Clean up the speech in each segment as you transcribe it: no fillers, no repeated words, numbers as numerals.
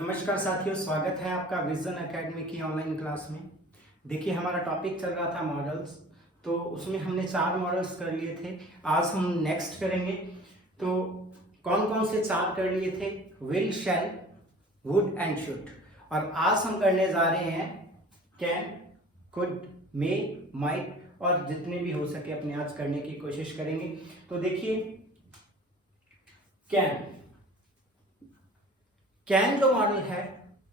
नमस्कार साथियों, स्वागत है आपका विजन एकेडमी की ऑनलाइन क्लास में। देखिए, हमारा टॉपिक चल रहा था मॉडल्स, तो उसमें हमने 4 मॉडल्स कर लिए थे। आज हम नेक्स्ट करेंगे। तो कौन कौन से 4 कर लिए थे? Will, shall, would and should. और आज हम करने जा रहे हैं कैन, कुड, मे, माइट, और जितने भी हो सके अपने आज करने की कोशिश करेंगे। तो देखिए, कैन जो मॉडल है,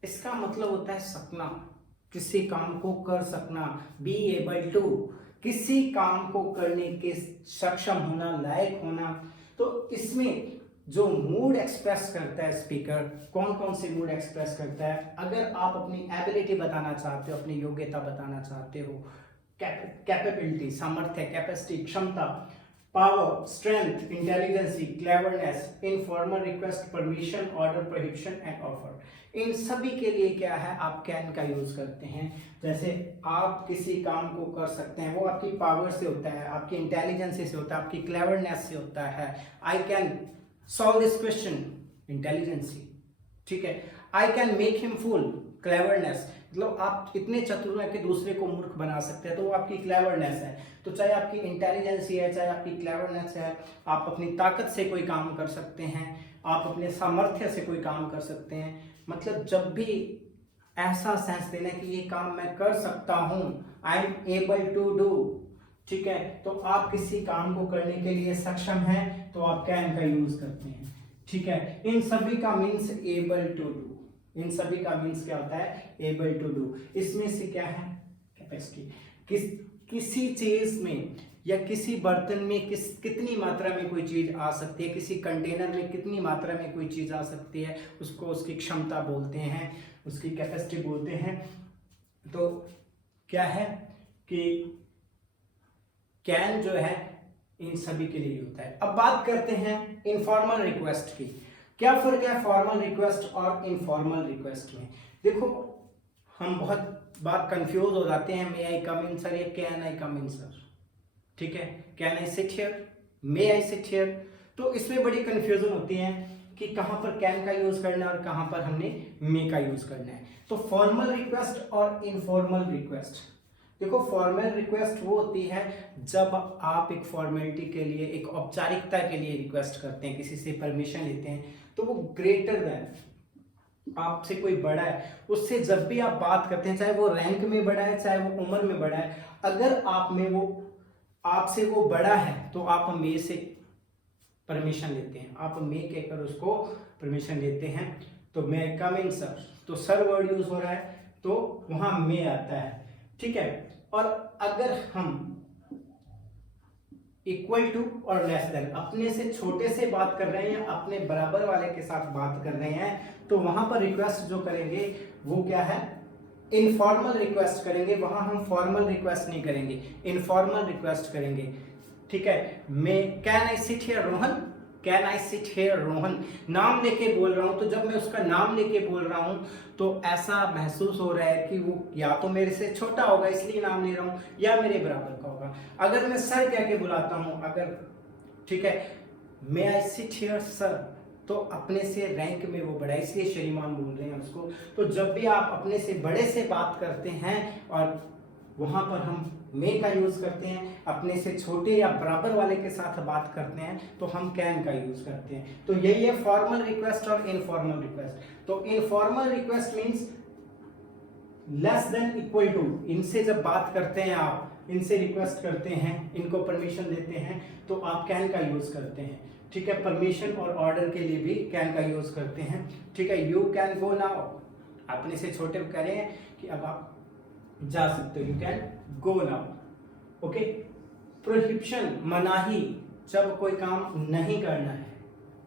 इसका मतलब होता है सकना, किसी काम को कर सकना, बी एबल टू, किसी काम को करने के सक्षम होना, लायक होना। तो इसमें जो मूड एक्सप्रेस करता है स्पीकर, कौन कौन से मूड एक्सप्रेस करता है? अगर आप अपनी एबिलिटी बताना चाहते हो, अपनी योग्यता बताना चाहते हो, कैपेबिलिटी, सामर्थ्य, कैपेसिटी, क्षमता, power, strength, intelligency, cleverness, informal request, permission, order, prohibition and offer, इन सभी के लिए क्या है, आप कैन का यूज करते हैं। जैसे आप किसी काम को कर सकते हैं, वो आपकी पावर से होता है, आपकी इंटेलिजेंसी से होता है, आपकी क्लेवरनेस से होता है। I can solve this question, intelligency, ठीक है। I can make him fool, cleverness, मतलब आप इतने चतुर हैं कि दूसरे को मूर्ख बना सकते हैं, तो वो आपकी क्लेवरनेस है। तो चाहे आपकी इंटेलिजेंसी है, चाहे आपकी क्लेवरनेस है, आप अपनी ताकत से कोई काम कर सकते हैं, आप अपने सामर्थ्य से कोई काम कर सकते हैं। मतलब जब भी ऐसा सेंस देना कि ये काम मैं कर सकता हूं, I am able to do, ठीक है, तो आप किसी काम को करने के लिए सक्षम हैं, तो आप कैन का यूज करते हैं, ठीक है। इन सभी का मीन्स एबल टू डू, इन सभी का मीन्स क्या होता है? Able to do. इसमें से क्या है? कैपेसिटी। किसी चीज में या किसी बर्तन में कितनी मात्रा में कोई चीज आ सकती है, किसी कंटेनर में कितनी मात्रा में कोई चीज आ सकती है, उसको उसकी क्षमता बोलते हैं, उसकी कैपेसिटी बोलते हैं। तो क्या है कि कैन जो है इन सभी के लिए होता है। अब बात करते हैं इनफॉर्मल रिक्वेस्ट की। क्या फर्क है फॉर्मल रिक्वेस्ट और इनफॉर्मल रिक्वेस्ट में? देखो, हम बहुत बार कंफ्यूज हो जाते हैं, मे आई कम इन सर या can I come in sir, ठीक है। Can I sit here, may I sit here. तो इसमें बड़ी कंफ्यूजन होती है कि कहां पर कैन का यूज करना है और कहां पर हमने मे का यूज करना है। तो फॉर्मल रिक्वेस्ट और इनफॉर्मल रिक्वेस्ट, देखो, फॉर्मल रिक्वेस्ट वो होती है जब आप एक फॉर्मेलिटी के लिए, एक औपचारिकता के लिए रिक्वेस्ट करते हैं, किसी से परमिशन लेते हैं, तो वो ग्रेटर देन, आपसे कोई बड़ा है, उससे जब भी आप बात करते हैं, चाहे वो रैंक में बड़ा है, चाहे वो उम्र में बड़ा है, अगर आप में वो, आपसे वो बड़ा है, तो आप मे से परमिशन लेते हैं, आप मे कहकर उसको परमिशन लेते हैं। तो मे कम इन सर, तो सर वर्ड यूज हो रहा है, तो वहां मे आता है, ठीक है। और अगर हम इक्वल टू और लेस देन, अपने से छोटे से बात कर रहे हैं या अपने बराबर वाले के साथ बात कर रहे हैं, तो वहां पर रिक्वेस्ट जो करेंगे वो क्या है? इनफॉर्मल रिक्वेस्ट करेंगे। वहां हम फॉर्मल रिक्वेस्ट नहीं करेंगे, इनफॉर्मल रिक्वेस्ट करेंगे, ठीक है। मैं can I sit here Rohan, can I sit here Rohan, नाम लेके बोल रहा हूं, तो जब मैं उसका नाम लेके बोल रहा हूं तो ऐसा महसूस हो रहा है कि वो या तो मेरे से छोटा होगा इसलिए नाम ले रहा हूं, या मेरे बराबर का होगा। अगर मैं सर कह के बुलाता हूं, अगर, ठीक है, मे आई सिट हियर सर, तो अपने से रैंक में वो बड़ा है, इसलिए श्रीमान बोल रहे हैं उसको। तो जब भी आप अपने से बड़े से बात करते हैं और वहां पर हम मे का यूज करते हैं, अपने से छोटे या बराबर वाले के साथ बात करते हैं, तो हम कैन का यूज करते हैं। तो यही है फॉर्मल रिक्वेस्ट और इनफॉर्मल रिक्वेस्ट। तो informal request means less than equal to, इनसे जब बात करते हैं, आप इनसे रिक्वेस्ट करते हैं, इनको परमिशन देते हैं, तो आप कैन का यूज करते हैं, ठीक है। परमिशन और ऑर्डर के लिए भी कैन का यूज करते हैं, ठीक है। यू कैन गो नाउ, अपने से छोटे कह रहे हैं कि अब आप जा सकते हो, you can go now, okay. Prohibition, मनाही, जब कोई काम नहीं करना है,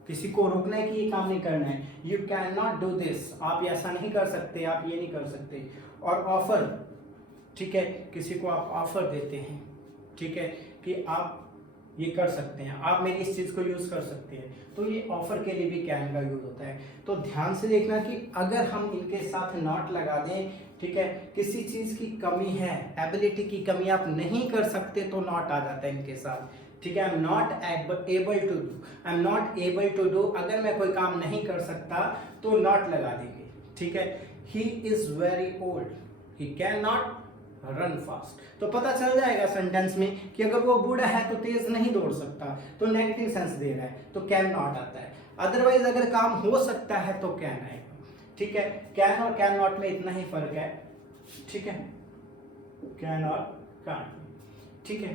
किसी को रोकना है कि ये काम नहीं करना है, you can not do this, आप ऐसा नहीं कर सकते, आप ये नहीं कर सकते। और ऑफर, ठीक है, किसी को आप ऑफर देते हैं, ठीक है, कि आप ये कर सकते हैं, आप मेरी इस चीज को यूज कर सकते हैं, तो ये ऑफर के लिए भी कैन का यूज होता है। तो ध्यान से देखना कि अगर हम इनके साथ नॉट लगा दें, ठीक है, किसी चीज की कमी है, एबिलिटी की कमी, आप नहीं कर सकते, तो नॉट आ जाता है इनके साथ, ठीक है। I am not able to do, I am not able to do, अगर मैं कोई काम नहीं कर सकता तो नॉट लगा देंगे, ठीक है, he is very old, he can not run fast. तो पता चल जाएगा सेंटेंस में कि अगर वो बूढ़ा है तो तेज नहीं दौड़ सकता, तो नेगेटिव सेंस दे रहा है, तो कैन नॉट आता है। अदरवाइज अगर काम हो सकता है तो कैन आएगा, ठीक है। कैन और कैन नॉट में इतना ही फर्क है, ठीक है, कैन और कैन, ठीक है।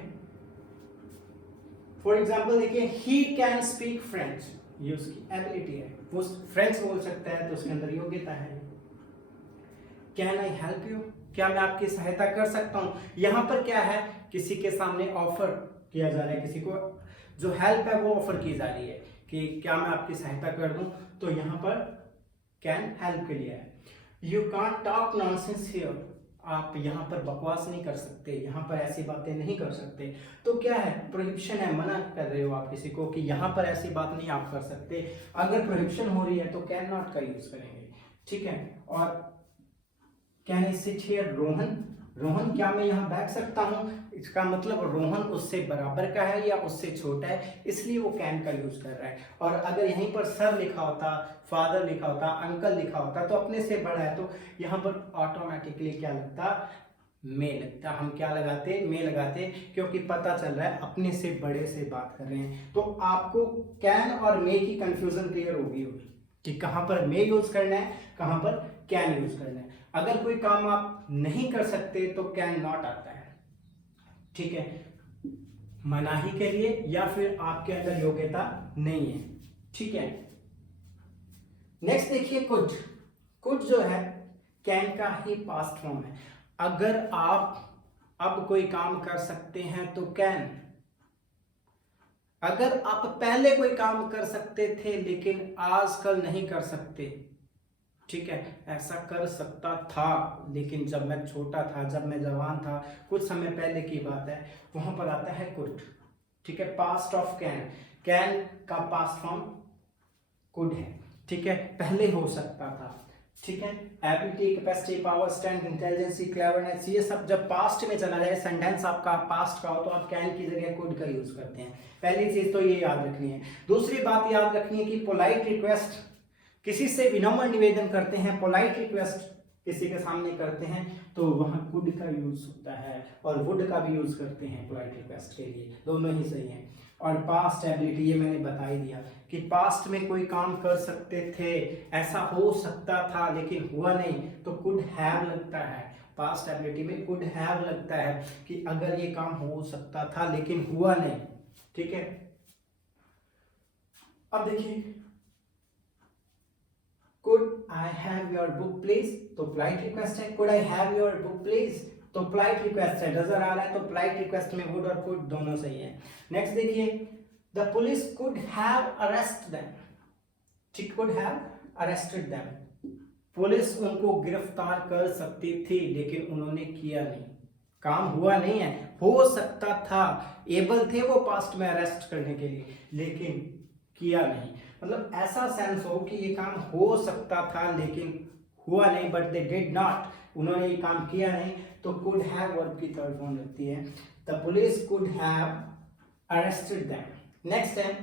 फॉर एग्जाम्पल देखिए, ही कैन स्पीक फ्रेंच, ये उसकी एबिलिटी है, वो फ्रेंच बोल सकता है, तो उसके अंदर योग्यता है। कैन आई हेल्प यू, क्या मैं आपकी सहायता कर सकता हूं। यहां पर क्या है, किसी के सामने ऑफर किया जा रहा है, किसी को जो हेल्प है वो ऑफर की जा रही है कि क्या मैं आपकी सहायता कर दूं, तो यहां पर कैन हेल्प के लिए है। You can't talk nonsense here, आप यहाँ पर बकवास नहीं कर सकते, यहाँ पर ऐसी बातें नहीं कर सकते। तो क्या है, प्रोहिबिशन है, मना कर रहे हो आप किसी को कि यहाँ पर ऐसी बात नहीं आप कर सकते। अगर प्रोहिबिशन हो रही है तो कैन नॉट का यूज करेंगे, ठीक है। और can I sit here Rohan, Rohan क्या मैं यहाँ बैठ सकता हूँ, इसका मतलब रोहन उससे बराबर का है या उससे छोटा है, इसलिए वो कैन का यूज कर रहा है। और अगर यहीं पर सर लिखा होता, फादर लिखा होता, अंकल लिखा होता, तो अपने से बड़ा है, तो यहाँ पर ऑटोमेटिकली क्या लगता, मे लगता। हम क्या लगाते, मे लगाते, क्योंकि पता चल रहा है अपने से बड़े से बात कर रहे हैं। तो आपको कैन और मे की कंफ्यूजन क्लियर होगी कि कहाँ पर मे यूज करना है, कहाँ पर कैन यूज करना है। अगर कोई काम आप नहीं कर सकते तो कैन नॉट आता है, ठीक है, मनाही के लिए या फिर आपके अंदर योग्यता नहीं है, ठीक है। नेक्स्ट देखिए, कुड, कुड जो है कैन का ही पास्ट फॉर्म है। अगर आप अब कोई काम कर सकते हैं तो कैन, अगर आप पहले कोई काम कर सकते थे लेकिन आजकल नहीं कर सकते, ठीक है, ऐसा कर सकता था लेकिन जब मैं छोटा था, जब मैं जवान था, कुछ समय पहले की बात है, वहां पर आता है कुड, ठीक है। पास्ट ऑफ कैन, कैन का पास्ट फॉर्म कुड है, ठीक है, पहले हो सकता था, ठीक है। Ability, capacity, power, strength, intelligency, cleverness, ये सब जब पास्ट में चला जाए, सेंटेंस आपका पास्ट का हो, तो आप कैन की जगह कुड का यूज करते हैं। पहली चीज तो ये याद रखनी है। दूसरी बात याद रखनी है कि पोलाइट रिक्वेस्ट, किसी से विनम्र निवेदन करते हैं, पोलाइट रिक्वेस्ट किसी के सामने करते हैं, तो वहां कुड का यूज होता है, और वुड का भी यूज करते हैं पोलाइट रिक्वेस्ट के लिए, दोनों ही सही हैं। और पास्ट एबिलिटी, ये मैंने बता ही दिया कि पास्ट में कोई काम कर सकते थे, ऐसा हो सकता था लेकिन हुआ नहीं, तो कुड हैव लगता है। पास्ट एबिलिटी में कुड हैव लगता है कि अगर ये काम हो सकता था लेकिन हुआ नहीं, ठीक है। अब देखिए, could I have your book please, तो polite request है। could I have your book please, तो polite request है, नजर आ रहा है, तो polite request में would और could दोनों सही है। नेक्स्ट देखिए, the police could have arrested them, ठीक, could have arrested them, police उनको गिरफ्तार कर सकती थी लेकिन उन्होंने किया नहीं, काम हुआ नहीं है, हो सकता था, एबल थे वो पास्ट में अरेस्ट करने के लिए लेकिन किया नहीं। मतलब ऐसा सेंस हो कि ये काम हो सकता था लेकिन हुआ नहीं, बट दे डिड नॉट, उन्होंने ये काम किया नहीं, तो कुड हैव वर्ब की थर्ड फॉर्म लगती है। The police could have arrested them. Next है,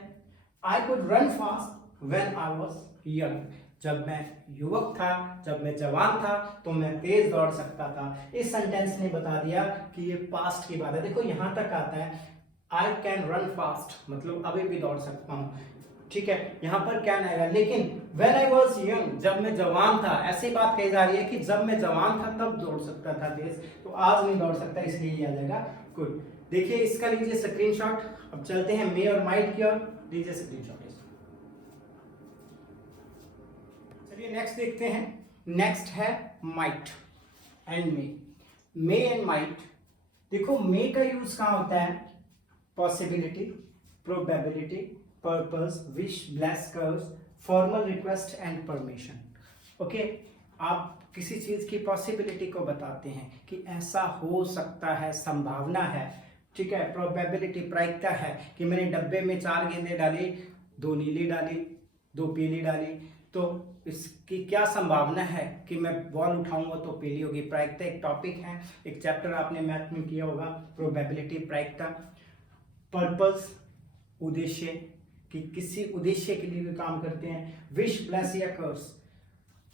I could run fast when I was young, जब मैं युवक था, जब मैं जवान था, तो मैं तेज दौड़ सकता था। इस सेंटेंस ने बता दिया कि ये पास्ट की बात है। देखो यहां तक आता है, आई कैन रन फास्ट, मतलब अभी भी दौड़ सकता हूँ, ठीक है, यहाँ पर कैन आएगा। लेकिन when I was young, जब मैं जवान था, ऐसी बात कही जा रही है कि जब मैं जवान था तब दौड़ सकता था तेज, तो आज नहीं दौड़ सकता, इसलिए ये आ जाएगा कुड। देखिए इसका लीजिए स्क्रीनशॉट। अब चलते हैं मे और माइट की ओर, लीजिए स्क्रीनशॉट। चलिए नेक्स्ट देखते हैं। नेक्स्ट है might and may. May and might, देखो मे का यूज कहाँ होता है, possibility, probability, purpose, wish, bless, curse, formal request and permission. Okay, आप किसी चीज की पॉसिबिलिटी को बताते हैं कि ऐसा हो सकता है, संभावना है, ठीक है। प्रोबेबिलिटी, प्रायिकता है कि मैंने डब्बे में 4 गेंदें डाली, 2 नीली डाली, 2 पीली डाली, तो इसकी क्या संभावना है कि मैं बॉल उठाऊंगा तो पीली होगी। प्रायिकता एक टॉपिक है, एक चैप्टर आपने मैथ में किया होगा, प्रोबेबिलिटी, प्रायिकता। पर्पस, उद्देश्य, कि किसी उद्देश्य के लिए भी काम करते हैं। विश, ब्लेस या कर्स,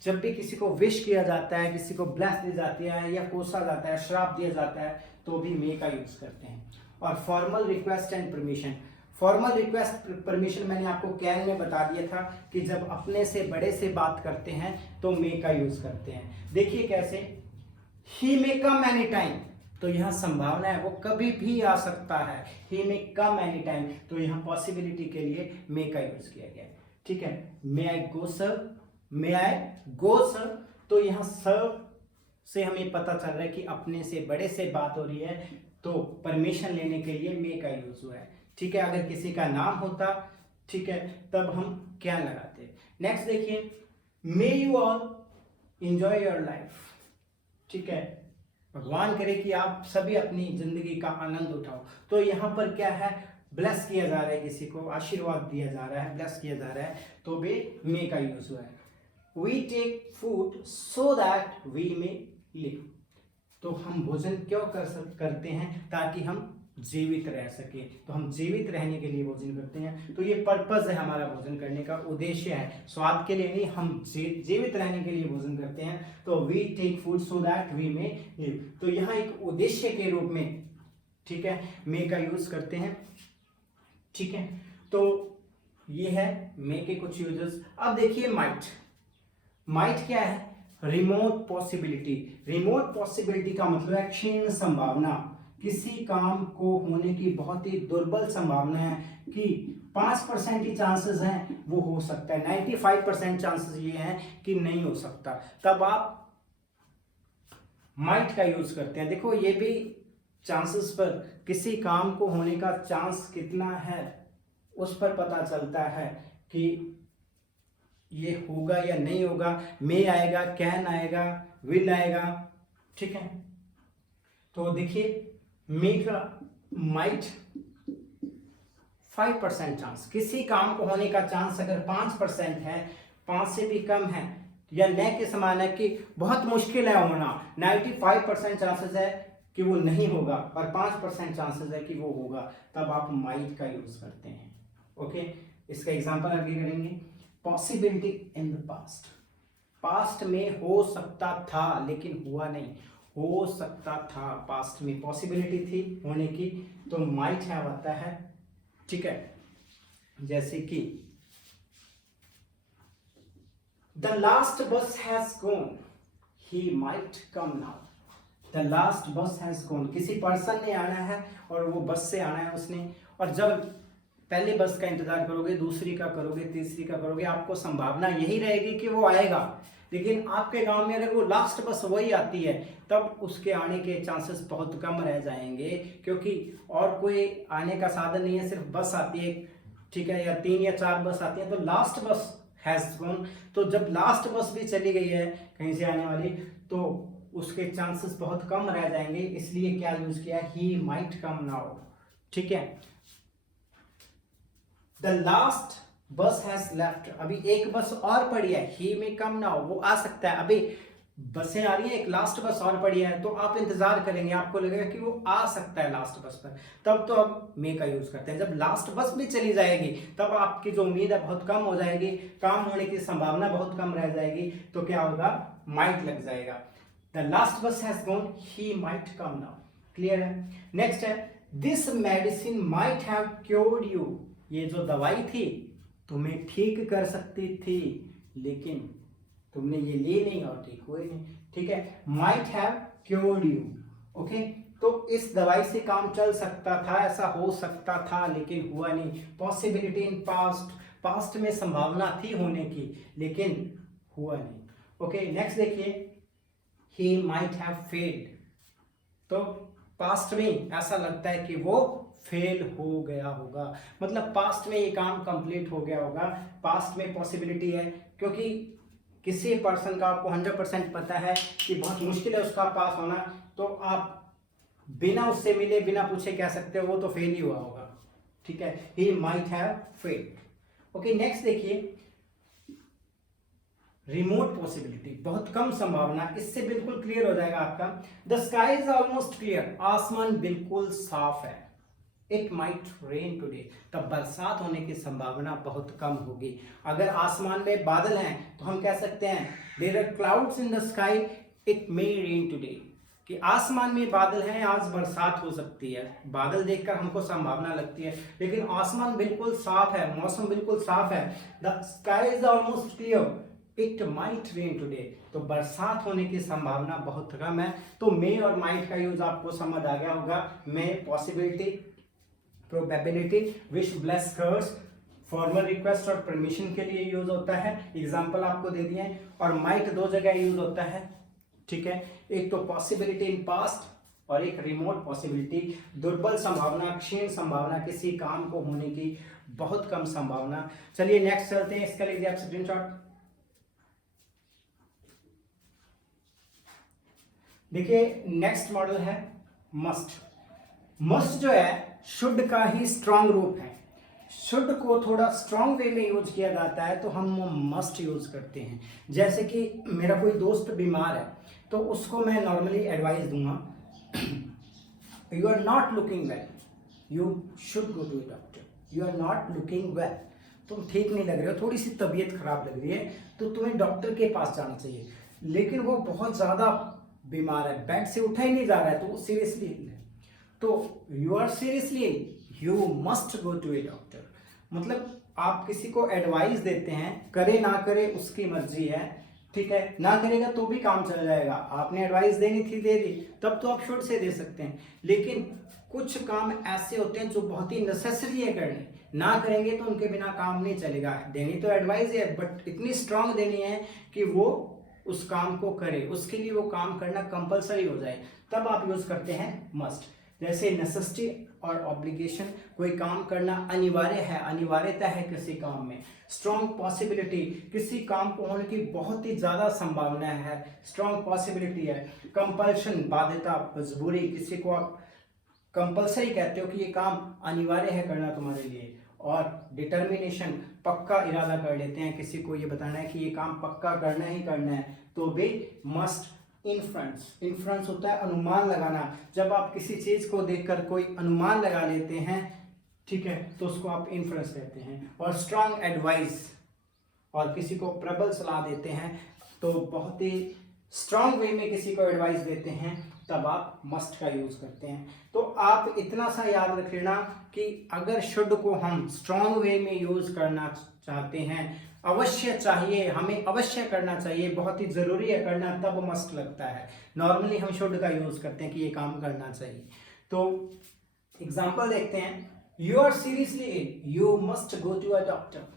जब भी किसी को विश किया जाता है, किसी को ब्लेस दी जाती है या कोसा जाता है, श्राप दिया जाता है, तो भी मे का यूज करते हैं। और formal request and permission, formal request permission मैंने आपको कैन में बता दिया था कि जब अपने से बड़े से बात करते हैं तो मे का यूज करते हैं। देखिए कैसे, ही मे कम एनी टाइम, तो यहाँ संभावना है वो कभी भी आ सकता है, ही मे कम एनी टाइम, तो यहाँ पॉसिबिलिटी के लिए मे का यूज किया गया है। ठीक है, मे आई गो सर, मे आई गो सर, तो यहाँ सर से हमें पता चल रहा है कि अपने से बड़े से बात हो रही है, तो परमिशन लेने के लिए मे का यूज हुआ है। ठीक है, अगर किसी का नाम होता, ठीक है, तब हम क्या लगाते। नेक्स्ट देखिए, may you all enjoy your life. ठीक है, भगवान करे कि आप सभी अपनी जिंदगी का आनंद उठाओ, तो यहाँ पर क्या है, ब्लेस किया जा रहा है, किसी को आशीर्वाद दिया जा रहा है, ब्लेस किया जा रहा है, तो भी मे का यूज हुआ है। We take food so that we may live, तो हम भोजन क्यों करते हैं, ताकि हम जीवित रह सके, तो हम जीवित रहने के लिए भोजन करते हैं। तो ये पर्पस है हमारा भोजन करने का, उद्देश्य है, स्वाद के लिए नहीं, हम जीवित रहने के लिए भोजन करते हैं। तो we take food so that we may live, तो यहाँ एक उद्देश्य के रूप में, ठीक है, मे का यूज करते हैं। ठीक है, तो ये है मे के कुछ यूजेस। अब देखिए माइट, माइट क्या है, रिमोट पॉसिबिलिटी। रिमोट पॉसिबिलिटी का मतलब है क्षीण संभावना, किसी काम को होने की बहुत ही दुर्बल संभावना है कि 5% ही चांसेस हैं वो हो सकता है, 95% चांसेस ये हैं कि नहीं हो सकता, तब आप माइट का यूज करते हैं। देखो ये भी चांसेस पर, किसी काम को होने का चांस कितना है उस पर पता चलता है कि ये होगा या नहीं होगा। मे आएगा, कैन आएगा, विल आएगा। ठीक है, तो देखिए मे का माइट 5% चांस, किसी काम को होने का चांस अगर 5% है, 5 से भी कम है या न के समान है कि बहुत मुश्किल है होना, 95% चांसेस है कि वो नहीं होगा और 5% चांसेस है कि वो होगा, तब आप माइट का यूज करते हैं। ओके, इसका एग्जांपल आगे करेंगे। Possibility in the past, past में हो सकता था लेकिन हुआ नहीं, हो सकता था, पास्ट में पॉसिबिलिटी थी होने की, तो माइट है होता है। ठीक है, जैसे कि द लास्ट बस has gone, he might come now. The last बस हैज गॉन, किसी पर्सन ने आना है और वो बस से आना है उसने, और जब पहले बस का इंतजार करोगे, दूसरी का करोगे, तीसरी का करोगे, आपको संभावना यही रहेगी कि वो आएगा, लेकिन आपके गांव में अगर वो लास्ट बस वही आती है तब उसके आने के चांसेस बहुत कम रह जाएंगे, क्योंकि और कोई आने का साधन नहीं है, सिर्फ बस आती है। ठीक है, या 3 या 4 बस आती है, तो लास्ट बस हैज गॉन, तो जब लास्ट बस भी चली गई है कहीं से आने वाली, तो उसके चांसेस बहुत कम रह जाएंगे, इसलिए क्या यूज किया, ही माइट कम नाउ। ठीक है, द लास्ट बस हैज लेफ्ट, अभी एक बस और पड़ी है, ही में कम ना हो, वो आ सकता है, अभी बसें आ रही है, एक लास्ट बस और पड़ी है, तो आप इंतजार करेंगे, आपको लगेगा कि वो आ सकता है लास्ट बस पर, तब तो आप मे का यूज करते हैं। जब लास्ट बस भी चली जाएगी तब आपकी जो उम्मीद है बहुत कम हो जाएगी, काम होने की संभावना बहुत कम रह जाएगी, तो क्या होगा, माइट लग जाएगा। द लास्ट बस has gone, he might come now. Clear है। नेक्स्ट है, this medicine might have cured you, ये जो दवाई थी तुम्हें ठीक कर सकती थी, लेकिन तुमने ये ली नहीं और ठीक हुई नहीं। ठीक है, might have cured you. Okay, तो इस दवाई से काम चल सकता था, ऐसा हो सकता था, लेकिन हुआ नहीं। पॉसिबिलिटी इन पास्ट, पास्ट में संभावना थी होने की, लेकिन हुआ नहीं। ओके, नेक्स्ट देखिए, ही माइट हैव फेल्ड, तो पास्ट में ऐसा लगता है कि वो फेल हो गया होगा, मतलब पास्ट में ये काम कंप्लीट हो गया होगा। पास्ट में पॉसिबिलिटी है, क्योंकि किसी पर्सन का आपको 100% पता है कि बहुत मुश्किल है उसका पास होना, तो आप बिना उससे मिले बिना पूछे कह सकते हो वो तो फेल ही हुआ होगा। ठीक है, he might have failed. Okay, next देखिए, रिमोट पॉसिबिलिटी, बहुत कम संभावना, इससे बिल्कुल क्लियर हो जाएगा आपका। The sky is almost clear, आसमान बिल्कुल साफ है। इट माइट रेन टुडे, तब बरसात होने की संभावना बहुत कम होगी। अगर आसमान में बादल हैं तो हम कह सकते हैं there are clouds in the sky, it may rain today, कि आसमान में बादल हैं, आज बरसात हो सकती है। बादल देखकर हमको संभावना लगती है, लेकिन आसमान बिल्कुल साफ है, मौसम बिल्कुल साफ है, the sky is almost clear, it might rain today, तो बरसात होने की संभावना बहुत कम है। तो मे और माइट का यूज आपको समझ आ गया होगा। मे possibility, probability, wish, bless, curse, formal request और परमिशन के लिए यूज होता है, एग्जाम्पल आपको दे दिए। और माइट दो जगह यूज होता है, ठीक है, एक तो पॉसिबिलिटी इन पास्ट और एक रिमोट पॉसिबिलिटी, दुर्बल संभावना, क्षीण संभावना, किसी काम को होने की बहुत कम संभावना। चलिए नेक्स्ट चलते हैं, इसका लीजिए आप स्क्रीनशॉट। देखिए नेक्स्ट मॉडल है मस्ट। मस्ट जो है शुड का ही स्ट्रांग रूप है। शुड को थोड़ा स्ट्रांग वे में यूज किया जाता है तो हम मस्ट यूज करते हैं। जैसे कि मेरा कोई दोस्त बीमार है तो उसको मैं नॉर्मली एडवाइस दूंगा, you are not looking well, you should go to a doctor, you are not looking well, तुम ठीक नहीं लग रहे हो, थोड़ी सी तबीयत खराब लग रही है तो तुम्हें डॉक्टर के पास जाना चाहिए। लेकिन वो बहुत ज़्यादा बीमार है, बेड से उठा ही नहीं जा रहा है, तो वो सीरियसली है, तो you are seriously, you must go to a doctor. मतलब आप किसी को एडवाइस देते हैं, करे ना करे उसकी मर्जी है, ठीक है, ना करेगा तो भी काम चल जाएगा। आपने एडवाइस देनी थी, दे दी, तब तो आप शुड से दे सकते हैं। लेकिन कुछ काम ऐसे होते हैं जो बहुत ही नेसेसरी है करने, ना करेंगे तो उनके बिना काम नहीं चलेगा। देनी तो एडवाइस है बट इतनी स्ट्रांग देनी है कि वो उस काम को करे, उसके लिए वो काम करना कंपलसरी हो जाए, तब आप यूज करते हैं मस्ट। जैसे नेसेसिटी और ऑब्लिगेशन, कोई काम करना अनिवार्य है, अनिवार्यता है किसी काम में। स्ट्रॉन्ग पॉसिबिलिटी, किसी काम को होने की बहुत ही ज़्यादा संभावना है, स्ट्रॉन्ग पॉसिबिलिटी है। कंपल्शन, बाध्यता, मजबूरी, किसी को आप कंपलसरी कहते हो कि ये काम अनिवार्य है करना तुम्हारे लिए। और डिटर्मिनेशन, पक्का इरादा कर लेते हैं, किसी को ये बताना है कि ये काम पक्का करना ही करना है, तो भी मस्ट। इन्फ्रेंस, इन्फ्रेंस होता है अनुमान लगाना, जब आप किसी चीज को देखकर कोई अनुमान लगा लेते हैं, ठीक है, तो उसको आप इन्फ्रेंस कहते हैं। और स्ट्रांग एडवाइस, और किसी को प्रबल सलाह देते हैं, तो बहुत ही स्ट्रांग वे में किसी को एडवाइस देते हैं, तब आप मस्ट का यूज करते हैं। तो आप इतना सा याद रख लेना कि अगर शुड को हम स्ट्रांग वे में यूज करना चाहते हैं, अवश्य चाहिए, हमें अवश्य करना चाहिए, बहुत ही जरूरी है करना, तब मस्ट लगता है। नॉर्मली हम शुड का यूज करते हैं कि ये काम करना चाहिए। तो एग्जांपल देखते हैं, you are seriously ill, you must go to a doctor.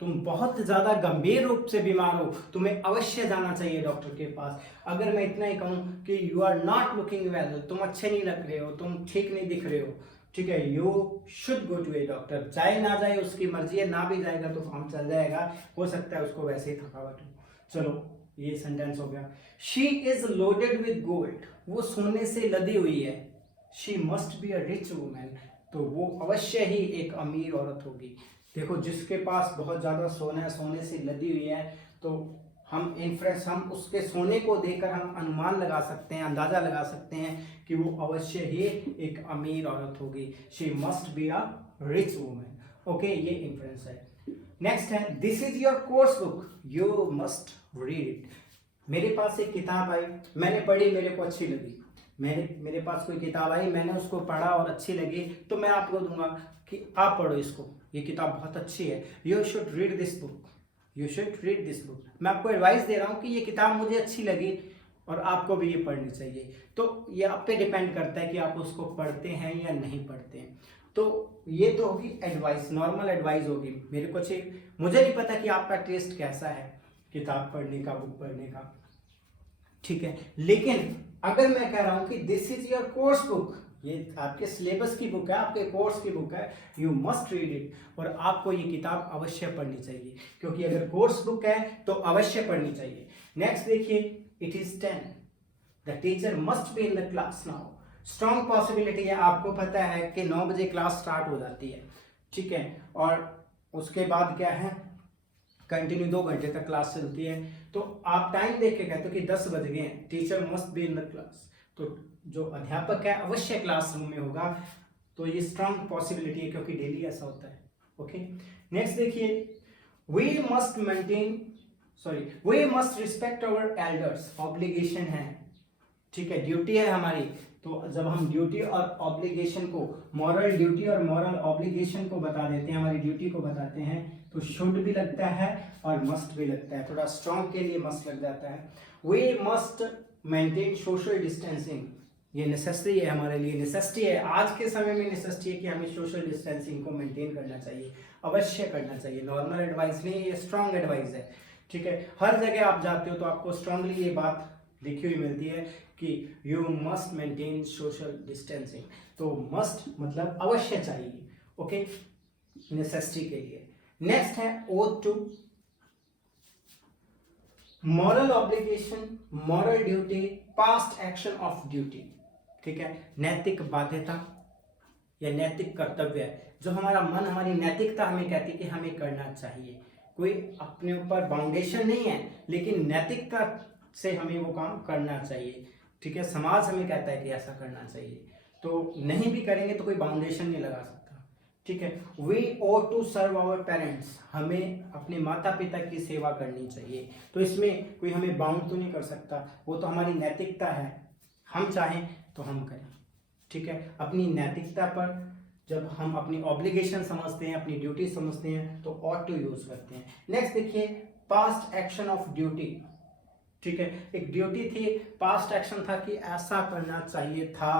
तुम बहुत ज्यादा गंभीर रूप से बीमार हो, तुम्हें अवश्य जाना चाहिए डॉक्टर के पास। अगर मैं इतना ही कहूं कि you are not looking well, तुम अच्छे नहीं लग रहे हो, तुम ठीक नहीं दिख रहे हो, ठीक है, you should go to a doctor. जाए ना जाए उसकी मर्जी है, ना भी जाएगा तो काम चल जाएगा, हो सकता है उसको वैसे ही थकावट हो। चलो ये सेंटेंस हो गया। She is loaded with gold, वो सोने से लदी हुई है। She must be a rich women, तो वो अवश्य ही एक अमीर औरत होगी। देखो जिसके पास बहुत ज्यादा सोना है, सोने से लदी हुई है, तो हम इन्फ्रेंस, हम उसके सोने को देखकर हम अनुमान लगा सकते हैं, अंदाजा लगा सकते हैं कि वो अवश्य ही एक अमीर औरत होगी। She must be a rich women. Okay, ये इन्फ्रेंस है। नेक्स्ट है, this is your course book, you must read it. मेरे पास एक किताब आई, मैंने पढ़ी, मेरे को अच्छी लगी। मेरे पास कोई किताब आई, मैंने उसको पढ़ा और अच्छी लगी, तो मैं आपको दूंगा कि आप पढ़ो इसको, ये किताब बहुत अच्छी है, you should read this book, you should read this book. मैं आपको एडवाइस दे रहा हूँ कि ये किताब मुझे अच्छी लगी और आपको भी ये पढ़नी चाहिए। तो ये आप पे डिपेंड करता है कि आप उसको पढ़ते हैं या नहीं पढ़ते हैं। तो ये तो होगी एडवाइस, नॉर्मल एडवाइस होगी। मेरे को मुझे नहीं पता कि आपका टेस्ट कैसा है किताब पढ़ने का, बुक पढ़ने का, ठीक है, लेकिन अगर मैं कह रहा हूं कि this is your course book, ये आपके सिलेबस की बुक है, आपके कोर्स की बुक है, यू मस्ट रीड इट, और आपको ये किताब अवश्य पढ़नी चाहिए, क्योंकि अगर कोर्स बुक है तो अवश्य पढ़नी चाहिए। नेक्स्ट देखिए, it is 10, the teacher must be in the class now. Strong possibility है, आपको पता है कि 9 बजे क्लास स्टार्ट हो जाती है, ठीक है, और उसके बाद क्या है, कंटिन्यू 2 घंटे तक क्लास चलती है। तो आप टाइम देख के कहते हो कि 10 बज गए हैं, teacher must be in the class, तो जो अध्यापक है अवश्य क्लासरूम में होगा। तो ये स्ट्रांग पॉसिबिलिटी है क्योंकि डेली ऐसा होता है। ओके, नेक्स्ट देखिए, we must respect our elders, obligation है, ठीक है, ड्यूटी है हमारी। तो जब हम ड्यूटी और ऑब्लिगेशन को, मॉरल ड्यूटी और मॉरल ऑब्लिगेशन को बता देते हैं, हमारी ड्यूटी को बताते हैं, तो शुड भी लगता है और मस्ट भी लगता है, थोड़ा स्ट्रॉन्ग के लिए मस्ट लग जाता है। We must maintain social distancing, ये नेसेसरी है, हमारे लिए नेसेसिटी है, आज के समय में नेसेसिटी है कि हमें सोशल डिस्टेंसिंग को मेंटेन करना चाहिए, अवश्य करना चाहिए। नॉर्मल एडवाइस नहीं, ये स्ट्रॉन्ग एडवाइस है, ठीक है। हर जगह आप जाते हो तो आपको स्ट्रांगली ये बात लिखी हुई मिलती है कि you must maintain social distancing. तो मस्ट मतलब अवश्य चाहिए, ओके, नेसेसिटी के लिए। नेक्स्ट है ought to, moral obligation, moral duty, past action of duty, ठीक है, नैतिक बाध्यता या नैतिक कर्तव्य, जो हमारा मन, हमारी नैतिकता हमें कहती है कि हमें करना चाहिए। कोई अपने ऊपर बाउंडेशन नहीं है, लेकिन नैतिकता से हमें वो काम करना चाहिए, ठीक है। समाज हमें कहता है कि ऐसा करना चाहिए, तो नहीं भी करेंगे तो कोई बाउंडेशन नहीं लगा सकता, ठीक है। We ought to serve our parents, हमें अपने माता पिता की सेवा करनी चाहिए, तो इसमें कोई हमें बाउंड तो नहीं कर सकता, वो तो हमारी नैतिकता है, हम चाहें तो हम करें, ठीक है। अपनी नैतिकता पर जब हम अपनी ऑब्लिगेशन समझते हैं, अपनी ड्यूटी समझते हैं, तो ऑट टू यूज करते हैं। नेक्स्ट देखिए, पास्ट एक्शन ऑफ ड्यूटी, ठीक है, एक ड्यूटी थी, पास्ट एक्शन था कि ऐसा करना चाहिए था,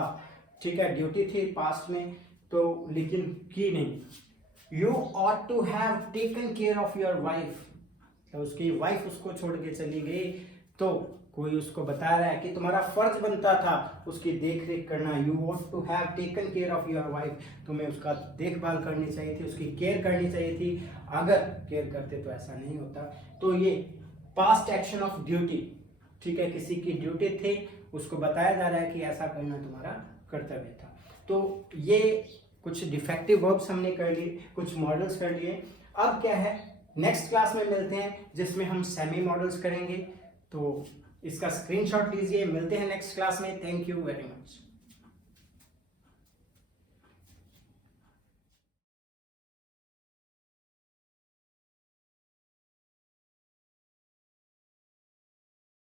ठीक है, ड्यूटी थी पास्ट में, तो लेकिन की नहीं। You ought to have taken care of your wife, तो उसकी वाइफ उसको छोड़ के चली गई, तो कोई उसको बता रहा है कि तुम्हारा फर्ज बनता था उसकी देख रेख करना। You want to have taken care of your wife, तुम्हें उसका देखभाल करनी चाहिए थी, उसकी केयर करनी चाहिए थी, अगर केयर करते तो ऐसा नहीं होता। तो ये पास्ट एक्शन ऑफ ड्यूटी, ठीक है, किसी की ड्यूटी थी, उसको बताया जा रहा है कि ऐसा करना तुम्हारा कर्तव्य था। तो ये कुछ डिफेक्टिव वर्ब्स हमने कर लिए, कुछ मॉडल्स कर लिए। अब क्या है, नेक्स्ट क्लास में मिलते हैं जिसमें हम सेमी मॉडल्स करेंगे, तो इसका स्क्रीनशॉट लीजिए। मिलते हैं नेक्स्ट क्लास में। Thank you very much.